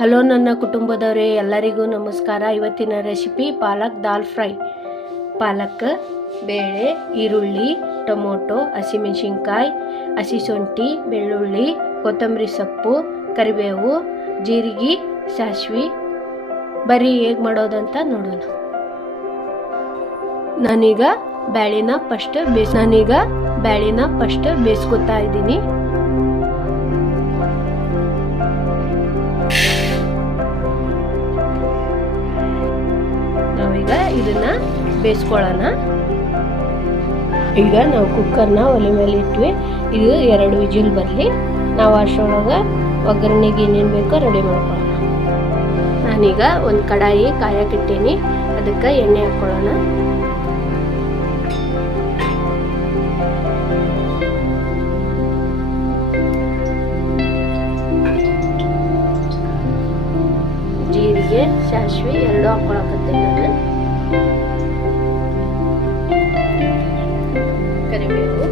Hello ನನ್ನ ಕುಟುಂಬದವರೇ, ಎಲ್ಲರಿಗೂ ನಮಸ್ಕಾರ. ಇವತ್ತಿನ ರೆಸಿಪಿ ಪಾಲಕ್ ದಾಲ್ ಫ್ರೈ. ಪಾಲಕ್, ಬೇಳೆ, ಈರುಳ್ಳಿ, ಟೊಮೊಟೊ, ಹಸಿಮೆಣಸಿನ್ಕಾಯಿ, ಹಸಿ ಶುಂಠಿ, ಬೆಳ್ಳುಳ್ಳಿ, ಕೊತ್ತಂಬರಿ ಸೊಪ್ಪು, ಕರಿಬೇವು, ಜೀರಿಗೆ, ಸಾಸಿವೆ. ಬರೀ ಹೇಗೆ ಮಾಡೋದಂತ ನೋಡೋಣ. ನಾನೀಗ ಬ್ಯಾಳಿನ ಫಸ್ಟ್ ಬೇಯಿಸ್ಕೊತಾ ಇದ್ದೀನಿ. ನಾವೀಗ ಇದನ್ನ ಬೇಯಿಸ್ಕೊಳ್ಳೋಣ. ಈಗ ನಾವು ಕುಕ್ಕರ್ನ ಒಲೆ ಮೇಲೆ ಇಟ್ವಿ. ಇದು 2 ವಿಜಿಲ್ ಬರಲಿ. ನಾವು ಅಷ್ಟರೊಳಗೆ ಒಗ್ಗರಣೆಗೆ ಏನೇನು ಬೇಕೋ ರೆಡಿ ಮಾಡ್ಕೊಳ್ಳೋಣ. ನಾನೀಗ ಒಂದು ಕಡಾಯಿ ಕಾಯಕ್ಕಿಟ್ಟೀನಿ. ಅದಕ್ಕೆ ಎಣ್ಣೆ ಹಾಕ್ಕೊಳ್ಳೋಣ. ಜೀರಿಗೆ, ಸಾಸಿವೆ 2 ಹಾಕ್ಕೊಳಕತ್ತೀನಿ ನಾನು. ಕರಿಬೇವು,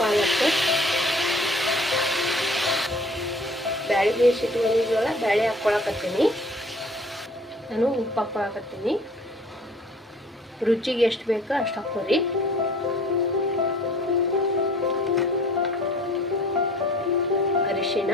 ಪಾಲಕ್, ಬ್ಯಾಳೆ ಬೇಯಿಸಿಟ್ಕೊಂಡಿದ್ವಲ್ಲ, ಬ್ಯಾಳೆ ಹಾಕ್ಕೊಳಕತ್ತೀನಿ. ನಾನು ಉಪ್ಪು ಹಾಕ್ಕೊಳಕತ್ತೀನಿ. ರುಚಿಗೆ ಎಷ್ಟು ಬೇಕೋ ಅಷ್ಟು ಹಾಕ್ಕೊರಿ. ಅರಿಶಿಣ,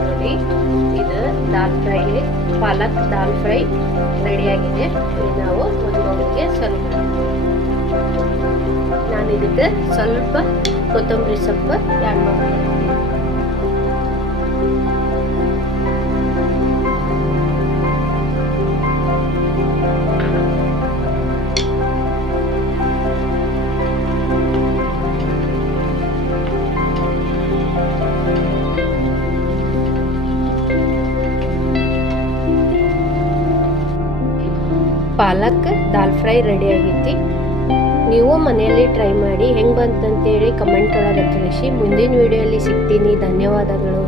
ನೋಡಿ ಇದು ದಾಲ್ ಫ್ರೈ, ಪಾಲಕ್ ದಾಲ್ ಫ್ರೈ ರೆಡಿಯಾಗಿದೆ. ನಾವು ಒಂದು ಬೌಲ್ಗೆ ನಾನು ಇದಕ್ಕೆ ಸ್ವಲ್ಪ ಕೊತ್ತಂಬರಿ ಸೊಪ್ಪು ಆ್ಯಡ್ ಮಾಡ್ತೀನಿ. ಪಾಲಕ್ ದಾಲ್ ಫ್ರೈ ರೆಡಿ ಆಗೈತಿ. ನೀವು ಮನೆಯಲ್ಲಿ ಟ್ರೈ ಮಾಡಿ ಹೆಂಗೆ ಬಂತಂತೇಳಿ ಕಮೆಂಟ್ ಒಳಗೆ ತಿಳಿಸಿ. ಮುಂದಿನ ವಿಡಿಯೋಲಿ ಸಿಗ್ತೀನಿ. ಧನ್ಯವಾದಗಳು.